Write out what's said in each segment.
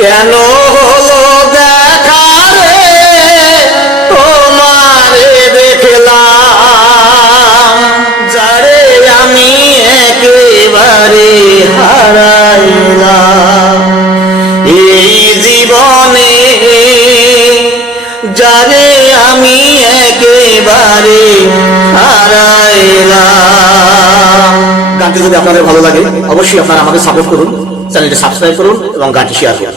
কেন হলো দেখা রে তোমারে দেখলাম, যারে আমি একেবারে হারাইলাম। এই জীবনে যারে আমি একেবারে হারাইলাম। গানটি যদি আপনাদের ভালো লাগে, অবশ্যই আপনারা আমাকে সাপোর্ট করুন, চ্যানেলটি সাবস্ক্রাইব করুন এবং গানটি শেয়ার করুন।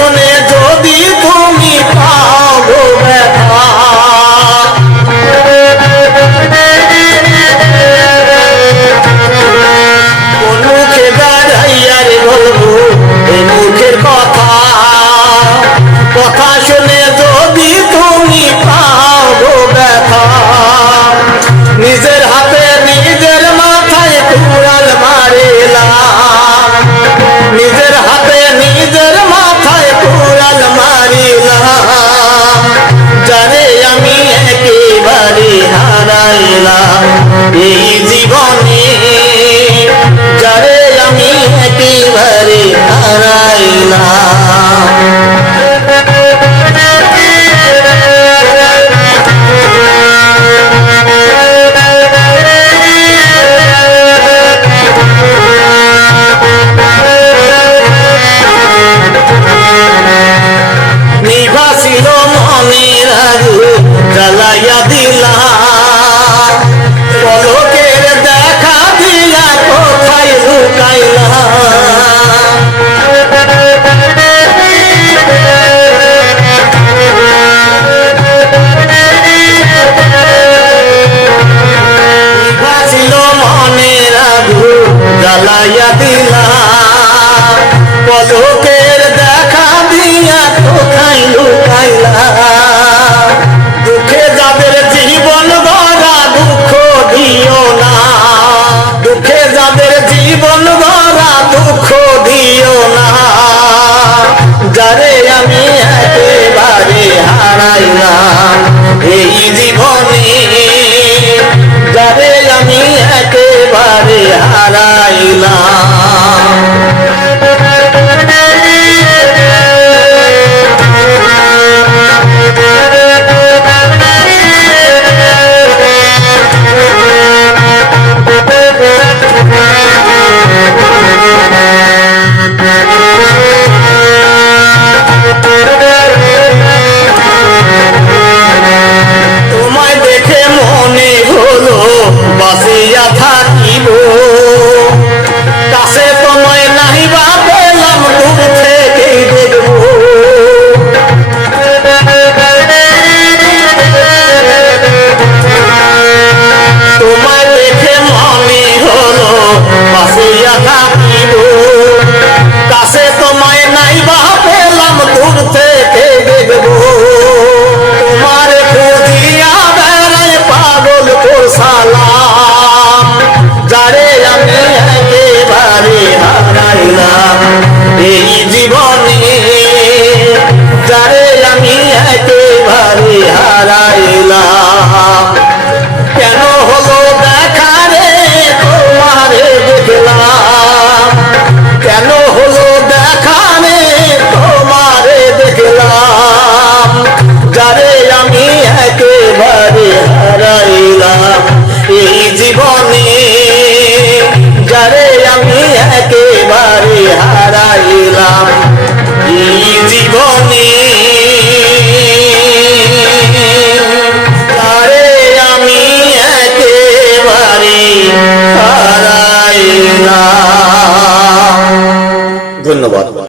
まし এই জীবনে যারে আমি একেবারে হারাইলাম জ্বালাইয়া দিলা জ্বালাইয়া দিলা। পলকের মাথা আমি একেবারে হারাইলাম এই জীবনে। যারে আমি একেবারে হারাইলাম। ধন্যবাদ।